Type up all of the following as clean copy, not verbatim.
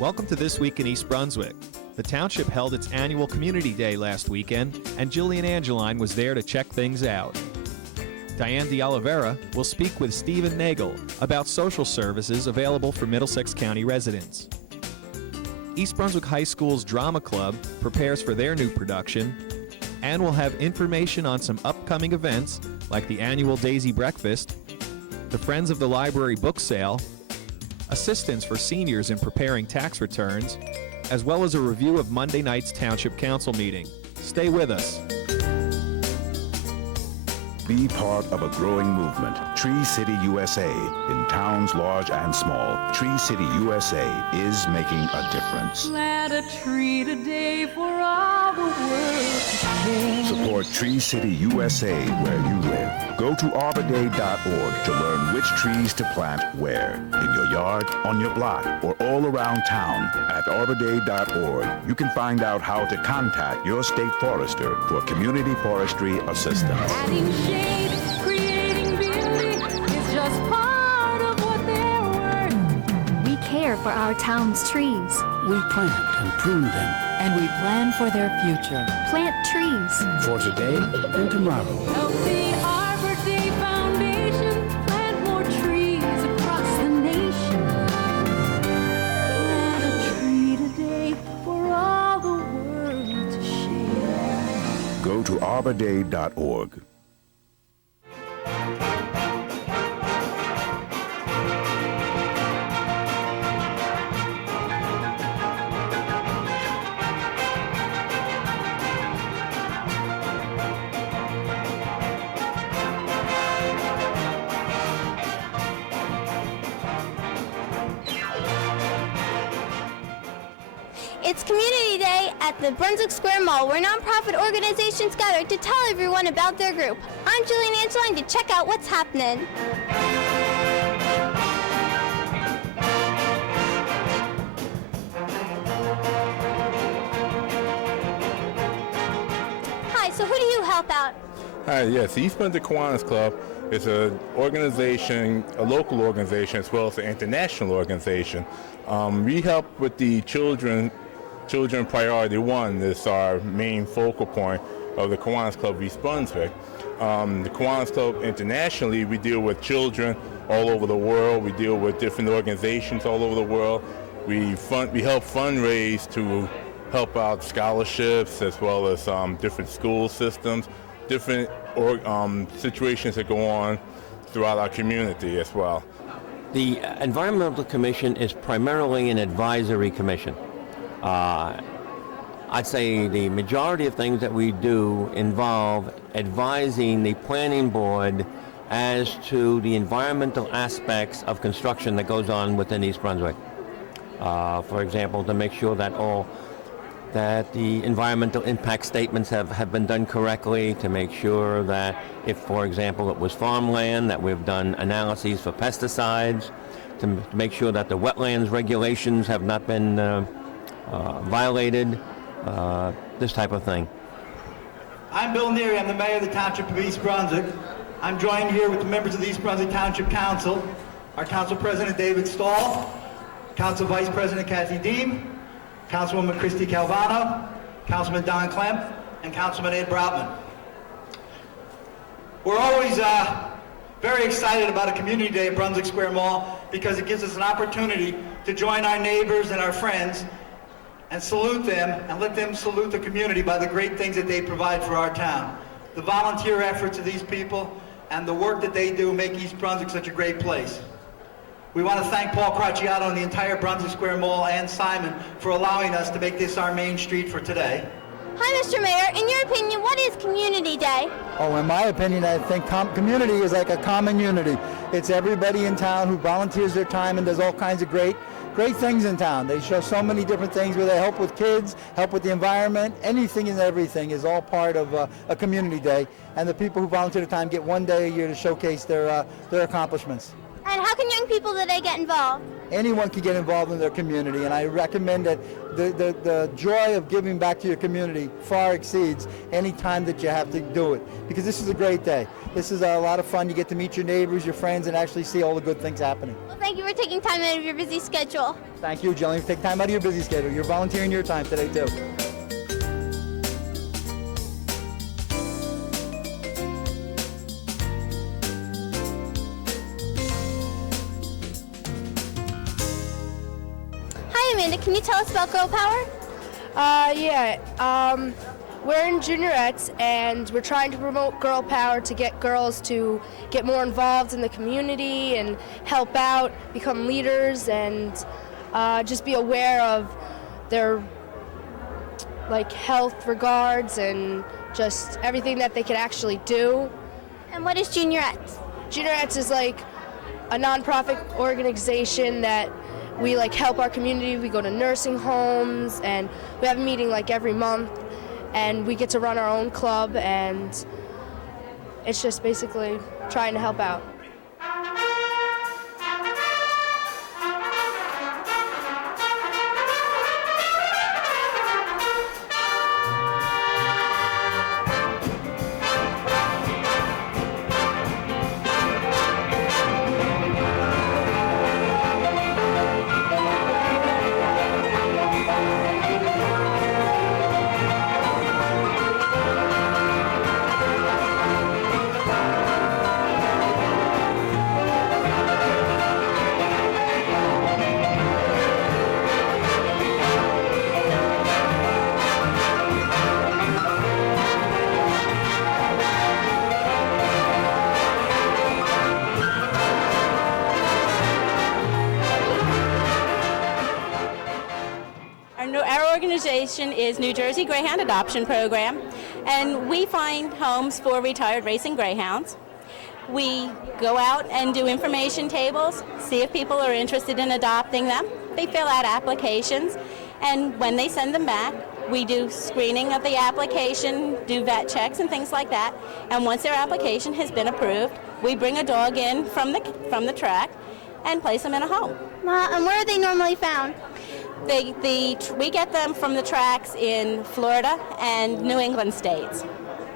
Welcome to This Week in East Brunswick. The township held its annual Community Day last weekend, and Jillian Angeline was there to check things out. Diane de Oliveira will speak with Stephen Nagel about social services available for Middlesex County residents. East Brunswick High School's Drama Club prepares for their new production, and we'll have information on some upcoming events like the annual Daisy Breakfast, the Friends of the Library book sale, assistance for seniors in preparing tax returns, as well as a review of Monday night's Township Council meeting. Stay with us. Be part of a growing movement. Tree City USA. In towns large and small, Tree City USA is making a difference. Plant a tree today for all the world to see. Support Tree City USA where you live. Go to arborday.org to learn which trees to plant where. In your yard, on your block, or all around town. At arborday.org, you can find out how to contact your state forester for community forestry assistance. Adding shade, creating beauty is just part of what they're worth. We care for our town's trees. We plant and prune them. And we plan for their future. Plant trees. For today and tomorrow. Help the Arbor Day Foundation plant more trees across the nation. Plant a tree today for all the world to share. Go to arborday.org. It's Community Day at the Brunswick Square Mall, where nonprofit organizations gather to tell everyone about their group. I'm Jillian Angeline to check out what's happening. Hi, so who do you help out? Hi, yes, East Brunswick Kiwanis Club is an organization, a local organization, as well as an international organization. We help with the Children Priority 1. This is our main focal point of the Kiwanis Club East Brunswick. The Kiwanis Club internationally, we deal with children all over the world. We deal with different organizations all over the world. We help fundraise to help out scholarships as well as different school systems, different situations that go on throughout our community as well. The Environmental Commission is primarily an advisory commission. I'd say the majority of things that we do involve advising the planning board as to the environmental aspects of construction that goes on within East Brunswick. For example, to make sure that the environmental impact statements have been done correctly, to make sure that if, for example, it was farmland, that we've done analyses for pesticides, to make sure that the wetlands regulations have not been violated, this type of thing. I'm Bill Neary. I'm the mayor of the Township of East Brunswick. I'm joined here with the members of the East Brunswick Township Council, our Council President David Stahl, Council Vice President Kathy Deem, Councilwoman Christy Calvano, Councilman Don Klemp, and Councilman Ed Broutman. We're always very excited about a community day at Brunswick Square Mall because it gives us an opportunity to join our neighbors and our friends and salute them and let them salute the community by the great things that they provide for our town. The volunteer efforts of these people and the work that they do make East Brunswick such a great place. We want to thank Paul Crociato and the entire Brunswick Square Mall and Simon for allowing us to make this our main street for today. Hi, Mr. Mayor. In your opinion, what is Community Day? Oh, in my opinion, I think community is like a common unity. It's everybody in town who volunteers their time and does all kinds of great things in town. They show so many different things where they help with kids, help with the environment. Anything and everything is all part of a community day. And the people who volunteer their time get one day a year to showcase their accomplishments. And how can young people today get involved? anyone can get involved in their community, and I recommend that the joy of giving back to your community far exceeds any time that you have to do it, because this is a great day. This is a lot of fun. You get to meet your neighbors, your friends, and actually see all the good things happening. Well, thank you for taking time out of your busy schedule. Thank you, Jillian, for taking time out of your busy schedule. You're volunteering your time today, too. Hi, Amanda. Can you tell us about Girl Power? We're in juniorettes, and we're trying to promote girl power to get girls to get more involved in the community and help out, become leaders, and just be aware of their health regards and just everything that they can actually do. And what is juniorettes? Juniorettes is a nonprofit organization that we help our community. We go to nursing homes, and we have a meeting every month, and we get to run our own club, and it's just basically trying to help out. Our organization is New Jersey Greyhound Adoption Program, and we find homes for retired racing greyhounds. We go out and do information tables, see if people are interested in adopting them. They fill out applications, and when they send them back, we do screening of the application, do vet checks and things like that. And once their application has been approved, we bring a dog in from the track and place them in a home. And where are they normally found? We get them from the tracks in Florida and New England states.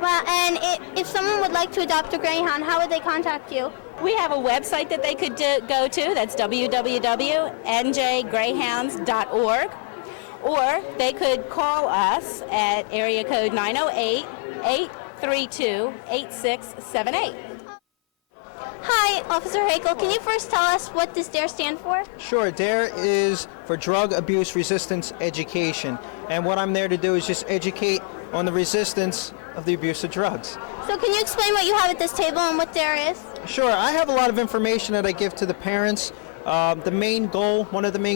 Well, and if someone would like to adopt a greyhound, how would they contact you? We have a website that they could go to. That's www.njgreyhounds.org. Or they could call us at area code 908-832-8678. Hi, Officer Hakel. Can you first tell us what does DARE stand for? Sure. DARE is for Drug Abuse Resistance Education. And what I'm there to do is just educate on the resistance of the abuse of drugs. So can you explain what you have at this table and what DARE is? Sure. I have a lot of information that I give to the parents. One of the main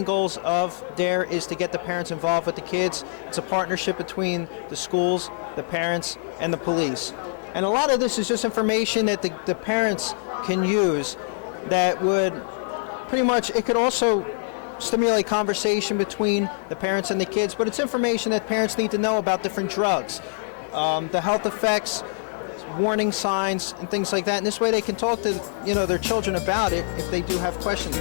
goals of DARE is to get the parents involved with the kids. It's a partnership between the schools, the parents, and the police. And a lot of this is just information that the parents can use that would pretty much, it could also stimulate conversation between the parents and the kids, but it's information that parents need to know about different drugs, the health effects, warning signs, and things like that. And this way they can talk to their children about it if they do have questions.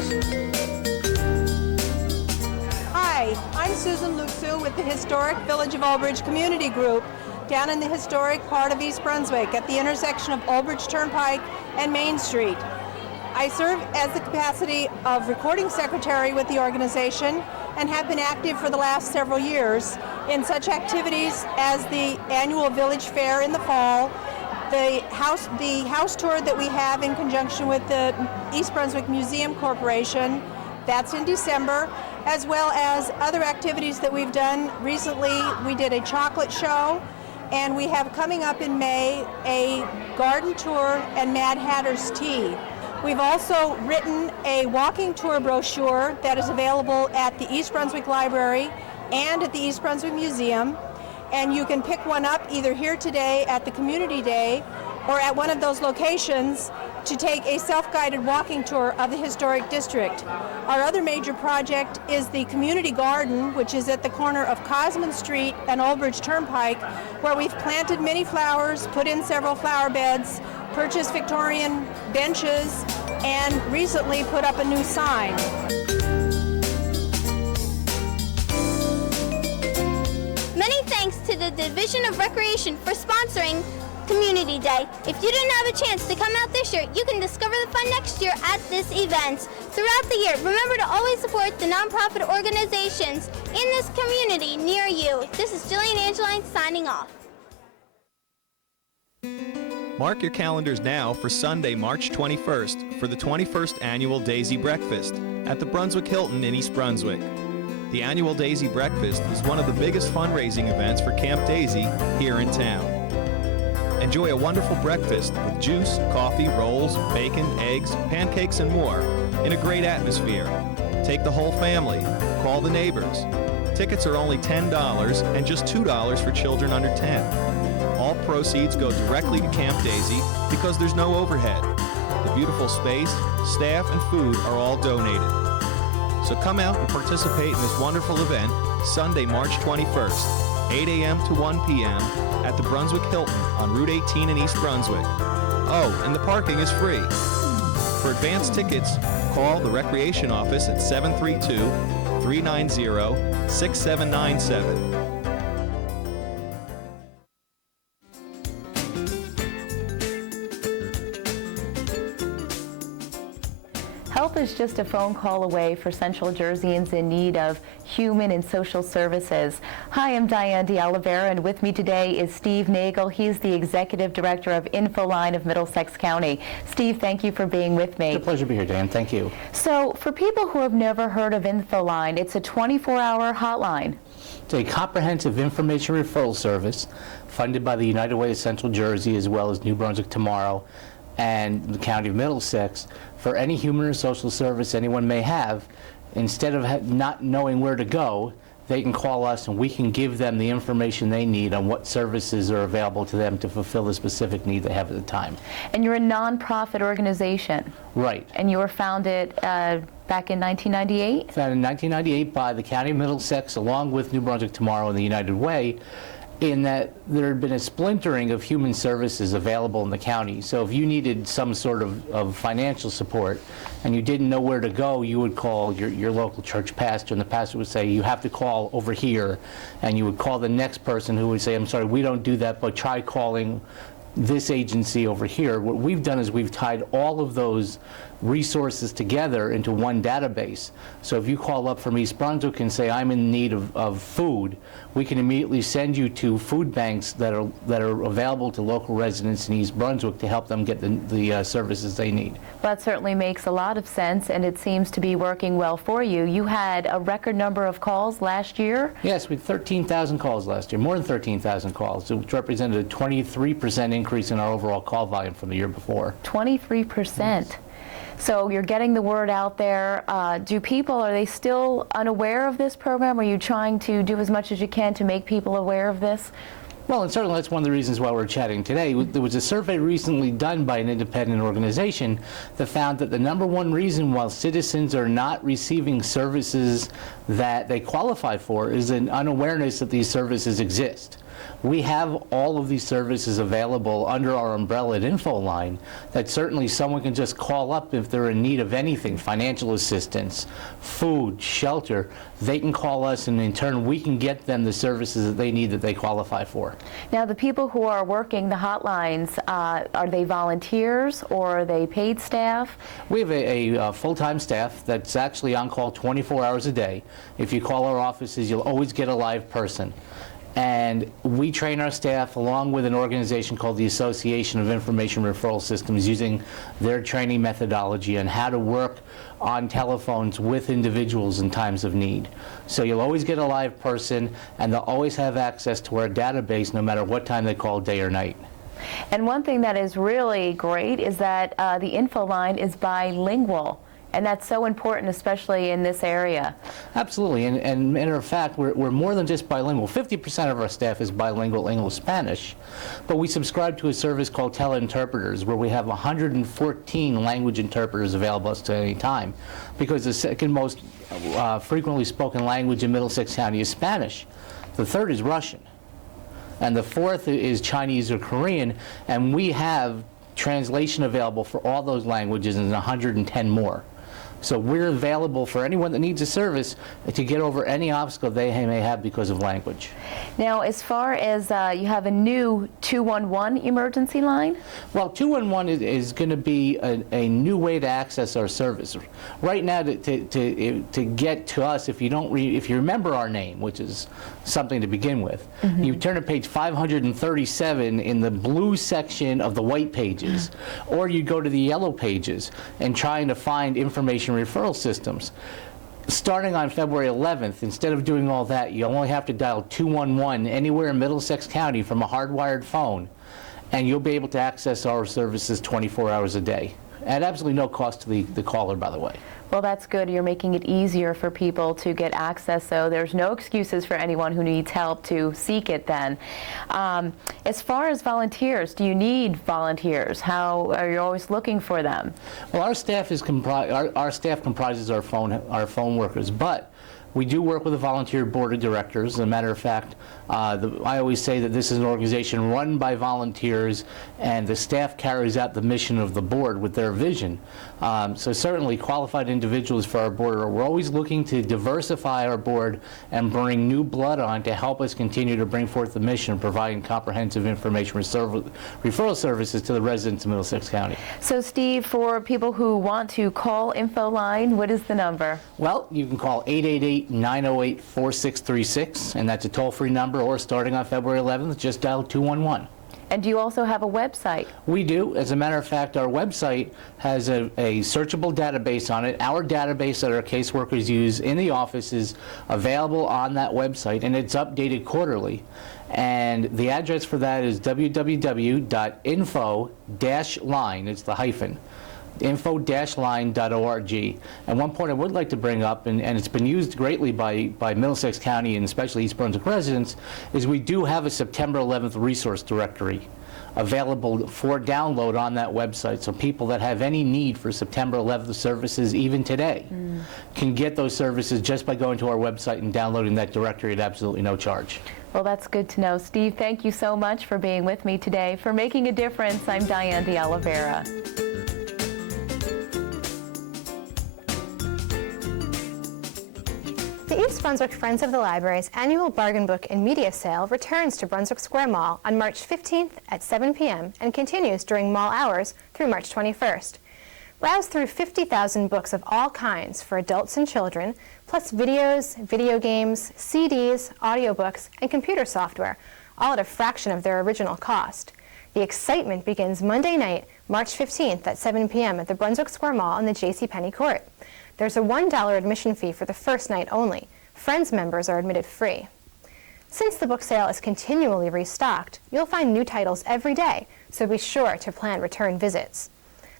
Hi, I'm Susan Luxu with the Historic Village of Old Community Group down in the historic part of East Brunswick at the intersection of Old Turnpike and Main Street. I serve as the capacity of recording secretary with the organization and have been active for the last several years in such activities as the annual village fair in the fall, the house tour that we have in conjunction with the East Brunswick Museum Corporation, that's in December, as well as other activities that we've done. Recently, we did a chocolate show, and we have coming up in May a garden tour and Mad Hatter's Tea. We've also written a walking tour brochure that is available at the East Brunswick Library and at the East Brunswick Museum, and you can pick one up either here today at the Community Day or at one of those locations to take a self-guided walking tour of the historic district. Our other major project is the Community Garden, which is at the corner of Cosman Street and Old Turnpike, where we've planted many flowers, put in several flower beds, purchased Victorian benches, and recently put up a new sign. Division of Recreation for sponsoring Community Day. If you didn't have a chance to come out this year, you can discover the fun next year at this event. Throughout the year, remember to always support the nonprofit organizations in this community near you. This is Jillian Angeline signing off. Mark your calendars now for Sunday, March 21st for the 21st Annual Daisy Breakfast at the Brunswick Hilton in East Brunswick. The annual Daisy Breakfast is one of the biggest fundraising events for Camp Daisy here in town. Enjoy a wonderful breakfast with juice, coffee, rolls, bacon, eggs, pancakes, and more in a great atmosphere. Take the whole family. Call the neighbors. Tickets are only $10 and just $2 for children under 10. All proceeds go directly to Camp Daisy because there's no overhead. The beautiful space, staff, and food are all donated. So come out and participate in this wonderful event Sunday, March 21st, 8 a.m. to 1 p.m. at the Brunswick Hilton on Route 18 in East Brunswick. Oh, and the parking is free. For advance tickets, call the Recreation Office at 732-390-6797. Help is just a phone call away for Central Jerseyans in need of human and social services. Hi, I'm Diane D'Oliveira, and with me today is Steve Nagel. He's the Executive Director of Infoline of Middlesex County. Steve, thank you for being with me. It's a pleasure to be here, Diane. Thank you. So, for people who have never heard of Infoline, it's a 24-hour hotline. It's a comprehensive information referral service funded by the United Way of Central Jersey as well as New Brunswick Tomorrow and the County of Middlesex for any human or social service anyone may have. Instead of not knowing where to go, they can call us and we can give them the information they need on what services are available to them to fulfill the specific need they have at the time. And you're a nonprofit organization. Right. And you were founded back in 1998? Founded in 1998 by the County of Middlesex along with New Brunswick Tomorrow and the United Way, in that there had been a splintering of human services available in the county. So if you needed some sort of financial support and you didn't know where to go, you would call your local church pastor, and the pastor would say, you have to call over here. And you would call the next person who would say, I'm sorry, we don't do that, but try calling this agency over here. What we've done is we've tied all of those resources together into one database. So if you call up from East Brunswick and say, I'm in need of food, we can immediately send you to food banks that are available to local residents in East Brunswick to help them get the services they need. That certainly makes a lot of sense, and it seems to be working well for you. You had a record number of calls last year? Yes, we had 13,000 calls last year, more than 13,000 calls, which represented a 23% increase in our overall call volume from the year before. 23%. Yes. So you're getting the word out there. Are they still unaware of this program? Are you trying to do as much as you can to make people aware of this? Well, and certainly that's one of the reasons why we're chatting today. There was a survey recently done by an independent organization that found that the #1 reason why citizens are not receiving services that they qualify for is an unawareness that these services exist. We have all of these services available under our umbrella at Infoline that certainly someone can just call up if they're in need of anything, financial assistance, food, shelter. They can call us, and in turn we can get them the services that they need that they qualify for. Now, the people who are working the hotlines, are they volunteers or are they paid staff? We have a full-time staff that's actually on call 24 hours a day. If you call our offices, you'll always get a live person. And we train our staff along with an organization called the Association of Information Referral Systems using their training methodology on how to work on telephones with individuals in times of need. So you'll always get a live person, and they'll always have access to our database no matter what time they call, day or night. And one thing that is really great is that the Infoline is bilingual. And that's so important, especially in this area. Absolutely, and matter of fact, we're more than just bilingual. 50% of our staff is bilingual English-Spanish, but we subscribe to a service called Teleinterpreters, where we have 114 language interpreters available to us at any time, because the second most frequently spoken language in Middlesex County is Spanish. The third is Russian, and the fourth is Chinese or Korean, and we have translation available for all those languages and 110 more. So we're available for anyone that needs a service to get over any obstacle they may have because of language. Now, as far as you have a new 211 emergency line? Well, 211 is going to be a new way to access our service. Right now, to get to us, if you remember our name, which is something to begin with, you turn to page 537 in the blue section of the white pages, or you go to the yellow pages and trying to find information referral systems. Starting on February 11th, instead of doing all that, you only have to dial 211 anywhere in Middlesex County from a hardwired phone, and you'll be able to access our services 24 hours a day, at absolutely no cost to the caller, by the way. Well, that's good. You're making it easier for people to get access, so there's no excuses for anyone who needs help to seek it then. As far as volunteers, do you need volunteers? How are you always looking for them? Well, our staff comprises our phone workers, but we do work with a volunteer board of directors. As a matter of fact, I always say that this is an organization run by volunteers, and the staff carries out the mission of the board with their vision. So certainly qualified individuals for our board. We're always looking to diversify our board and bring new blood on to help us continue to bring forth the mission of providing comprehensive information referral services to the residents of Middlesex County. So Steve, for people who want to call Infoline, what is the number? Well, you can call 888-908-4636, and that's a toll-free number, or starting on February 11th, just dial 211. And do you also have a website? We do. As a matter of fact, our website has a searchable database on it. Our database that our caseworkers use in the office is available on that website, and it's updated quarterly. And the address for that is www.info-line, it's the hyphen, info-line.org. And one point I would like to bring up, and it's been used greatly by Middlesex County and especially East Brunswick residents, is we do have a September 11th resource directory available for download on that website. So people that have any need for September 11th services, even today, can get those services just by going to our website and downloading that directory at absolutely no charge. Well, that's good to know. Steve, thank you so much for being with me today. For Making a Difference, I'm Diane de Oliveira. The East Brunswick Friends of the Library's annual bargain book and media sale returns to Brunswick Square Mall on March 15th at 7 p.m. and continues during mall hours through March 21st. Browse through 50,000 books of all kinds for adults and children, plus videos, video games, CDs, audiobooks, and computer software, all at a fraction of their original cost. The excitement begins Monday night, March 15th at 7 p.m. at the Brunswick Square Mall in the JCPenney Court. There's a $1 admission fee for the first night only. Friends members are admitted free. Since the book sale is continually restocked, you'll find new titles every day, so be sure to plan return visits.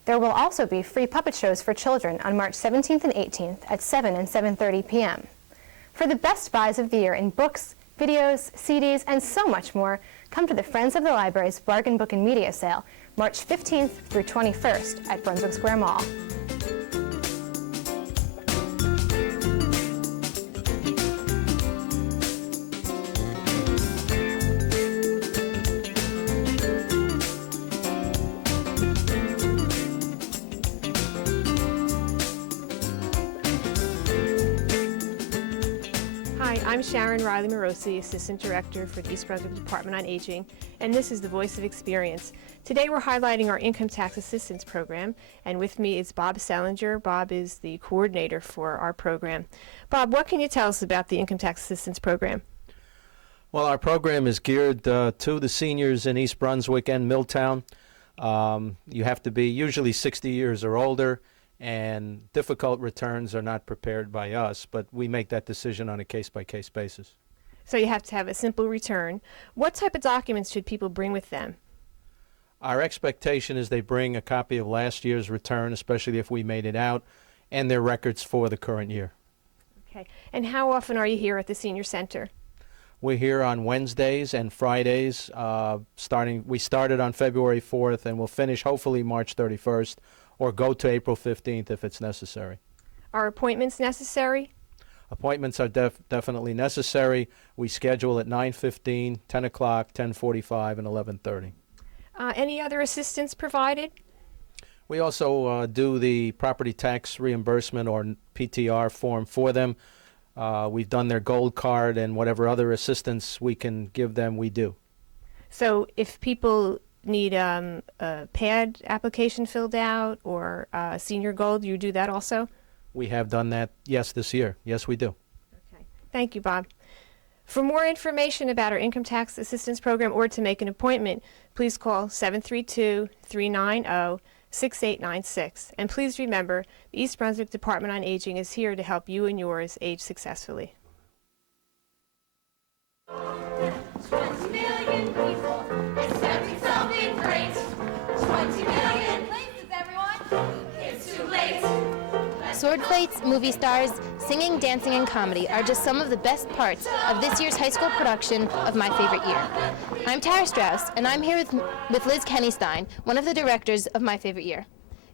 There will also be free puppet shows for children on March 17th and 18th at 7 and 7:30 p.m. For the best buys of the year in books, videos, CDs, and so much more, come to the Friends of the Library's Bargain Book and Media Sale, March 15th through 21st at Brunswick Square Mall. I'm Sharon Riley Morosi, Assistant Director for the East Brunswick Department on Aging, and this is the Voice of Experience. Today we're highlighting our Income Tax Assistance Program, and with me is Bob Salinger. Bob is the coordinator for our program. Bob, what can you tell us about the Income Tax Assistance Program? Well, our program is geared to the seniors in East Brunswick and Milltown. You have to be usually 60 years or older, and difficult returns are not prepared by us, but we make that decision on a case-by-case basis. So you have to have a simple return. What type of documents should people bring with them? Our expectation is they bring a copy of last year's return, especially if we made it out, and their records for the current year. Okay. And how often are you here at the Senior Center? We're here on Wednesdays and Fridays. We started on February 4th, and we'll finish hopefully March 31st, or go to April 15th if it's necessary. Are appointments necessary? Appointments are definitely necessary. We schedule at 9:15, 10 o'clock, 10:45, and 11:30. Any other assistance provided? We also do the property tax reimbursement or PTR form for them. We've done their gold card, and whatever other assistance we can give them, we do. So if people need a PAD application filled out or senior gold, you do that also? We have done that, yes, this year. Yes, we do. Okay. Thank you, Bob. For more information about our income tax assistance program or to make an appointment, please call 732-390-6896. And please remember, the East Brunswick Department on Aging is here to help you and yours age successfully. 20 million people accepting something great. 20 million places, everyone. It's too late. Sword fights, movie stars, singing, dancing, and comedy are just some of the best parts of this year's high school production of My Favorite Year. I'm Tara Strauss, and I'm here with Liz Kennystein, one of the directors of My Favorite Year.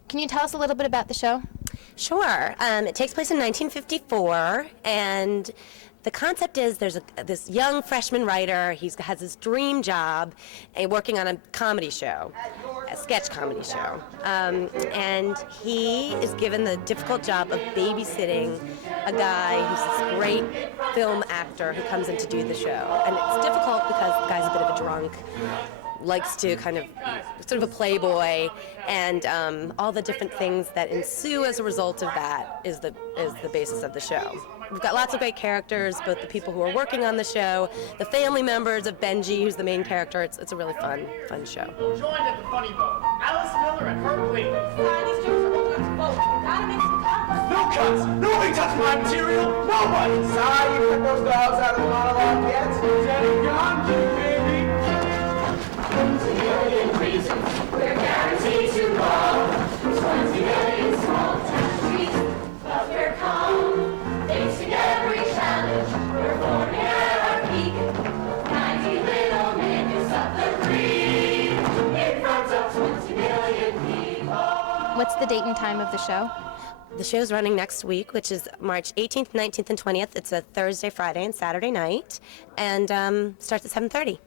Can you tell us a little bit about the show? Sure. It takes place in 1954, and the concept is there's this young freshman writer. He has his dream job working on a comedy show, a sketch comedy show. And he is given the difficult job of babysitting a guy who's this great film actor who comes in to do the show. And it's difficult because the guy's a bit of a drunk, likes to kind of, sort of a playboy, and all the different things that ensue as a result of that is the basis of the show. We've got lots of great characters, both the people who are working on the show, the family members of Benji, who's the main character. It's a really fun show. Joined at the funny bone. Alice Miller and her plate. These jokes are old to vote. Gotta make some cuts. No cuts! Nobody touched my material! Nobody! Sorry you put those dogs out of the monologue yet? Jenny Gun, baby! 20 million reasons we're guaranteed to love. 20 million small town streets, but we're calm. Facing every challenge, we're forming at our peak. 90 little minutes of the creek in front of 20 million people. What's the date and time of the show? The show's running next week, which is March 18th, 19th, and 20th. It's a Thursday, Friday, and Saturday night, and starts at 7:30.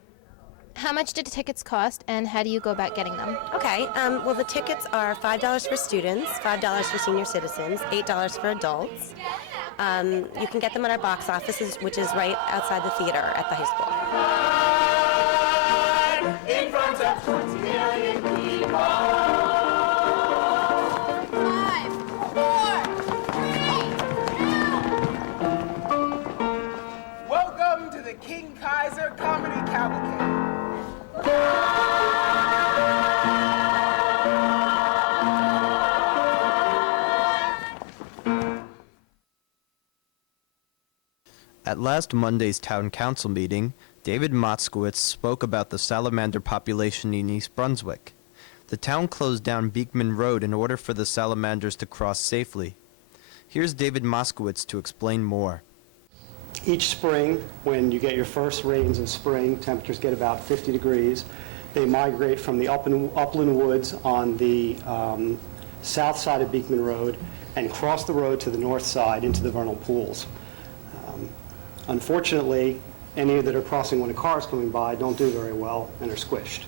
How much did the tickets cost, and how do you go about getting them? Okay, well, the tickets are $5 for students, $5 for senior citizens, $8 for adults. You can get them at our box office, which is right outside the theater at the high school. In front of 20 million people. 5, 4, 3, 2. Welcome to the King Kaiser Comedy Cavalcade. At last Monday's town council meeting, David Motzkowitz spoke about the salamander population in East Brunswick. The town closed down Beekman Road in order for the salamanders to cross safely. Here's David Motzkowitz to explain more. Each spring, when you get your first rains of spring, temperatures get about 50 degrees. They migrate from the upland woods on the south side of Beekman Road and cross the road to the north side into the vernal pools. Unfortunately, any that are crossing when a car is coming by don't do very well and are squished.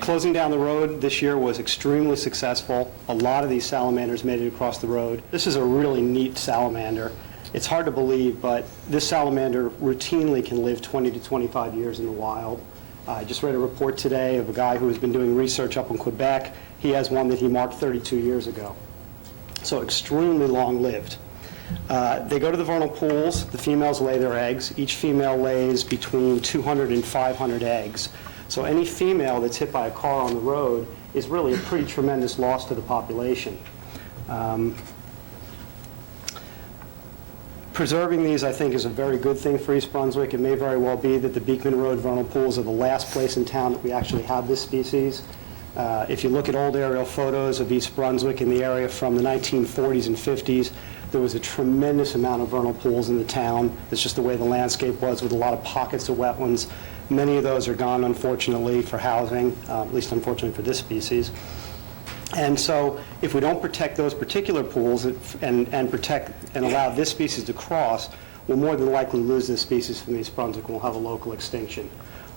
Closing down the road this year was extremely successful. A lot of these salamanders made it across the road. This is a really neat salamander. It's hard to believe, but this salamander routinely can live 20 to 25 years in the wild. I just read a report today of a guy who has been doing research up in Quebec. He has one that he marked 32 years ago. So extremely long-lived. They go to the vernal pools. The females lay their eggs. Each female lays between 200 and 500 eggs. So any female that's hit by a car on the road is really a pretty tremendous loss to the population. Preserving these, I think, is a very good thing for East Brunswick. It may very well be that the Beekman Road vernal pools are the last place in town that we actually have this species. If you look at old aerial photos of East Brunswick in the area from the 1940s and 50s, there was a tremendous amount of vernal pools in the town. It's just the way the landscape was, with a lot of pockets of wetlands. Many of those are gone, unfortunately, for housing, at least unfortunately for this species. And so if we don't protect those particular pools and protect and allow this species to cross, we'll more than likely lose this species from East Brunswick and we'll have a local extinction.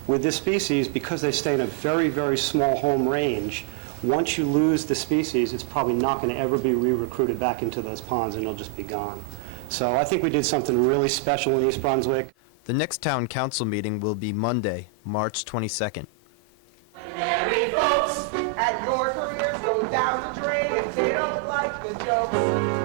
With this species, because they stay in a very, very small home range, Once you lose the species, it's probably not going to ever be re-recruited back into those ponds, and it'll just be gone. So I think we did something really special in East Brunswick. The next town council meeting will be Monday, March 22nd. Married folks at your careers go down the drain if they don't like the jokes.